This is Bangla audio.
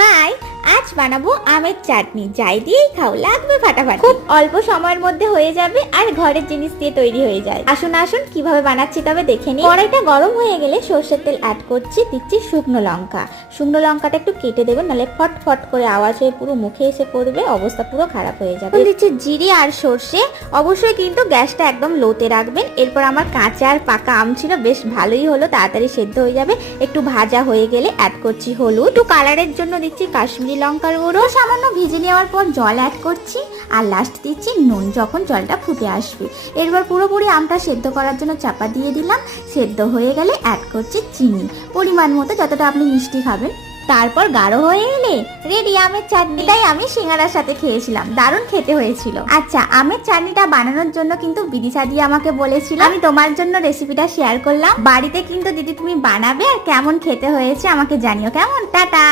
হাই, আজ বানাবো আমের চাটনি। যাই দিয়েই খাও, লাগবে ফাটাফাটি। খুব অল্প সময়ের মধ্যে হয়ে যাবে আর ঘরের জিনিস দিয়ে তৈরি হয়ে যায়। আসুন আসুন কিভাবে বানাচ্ছি তবে দেখে নিই। কড়াইটা গরম হয়ে গেলে সর্ষের তেল অ্যাড করছি, দিচ্ছি শুকনো লঙ্কা। শুকনো লঙ্কাটা একটু কেটে দেবেন, নাহলে ফট ফট করে আওয়াজ হয়ে পুরো মুখে এসে পড়বে, অবস্থা পুরো খারাপ হয়ে যাবে। দিচ্ছি জিরে আর সর্ষে। অবশ্যই কিন্তু গ্যাসটা একদম লোতে রাখবেন। এরপর আমার কাঁচা আর পাকা আম ছিল, বেশ ভালোই হলো, তাড়াতাড়ি সেদ্ধ হয়ে যাবে। একটু ভাজা হয়ে গেলে অ্যাড করছি হলুদ, একটু কালারের জন্য দিচ্ছি কাশ্মীরি লঙ্কার গুঁড়ো, সামান্য ভেজে নেওয়ার পর জল অ্যাড করছি আর লাস্ট দিচ্ছি নুন যখন জলটা ফুটে আসবে। এরপর পুরোপুরি আমটা সেদ্ধ করার জন্য চাপা দিয়ে দিলাম। সেদ্ধ হয়ে গেলে অ্যাড করছি চিনি পরিমাণ মতো, যতটা আপনি মিষ্টি খাবেন। তারপর গাঢ় হয়ে এলে রেডি আমের চাটনি। তাই আমি সিঙ্গারার সাথে খেয়েছিলাম, দারুণ খেতে হয়েছিল। আচ্ছা, আমের চাটনিটা বানানোর জন্য কিন্তু বিদিশা দিয়ে আমাকে বলেছিল, আমি তোমার জন্য রেসিপিটা শেয়ার করলাম। বাড়িতে কিন্তু দিদি তুমি বানাবে আর কেমন খেতে হয়েছে আমাকে জানিও। কেমন? টাটা।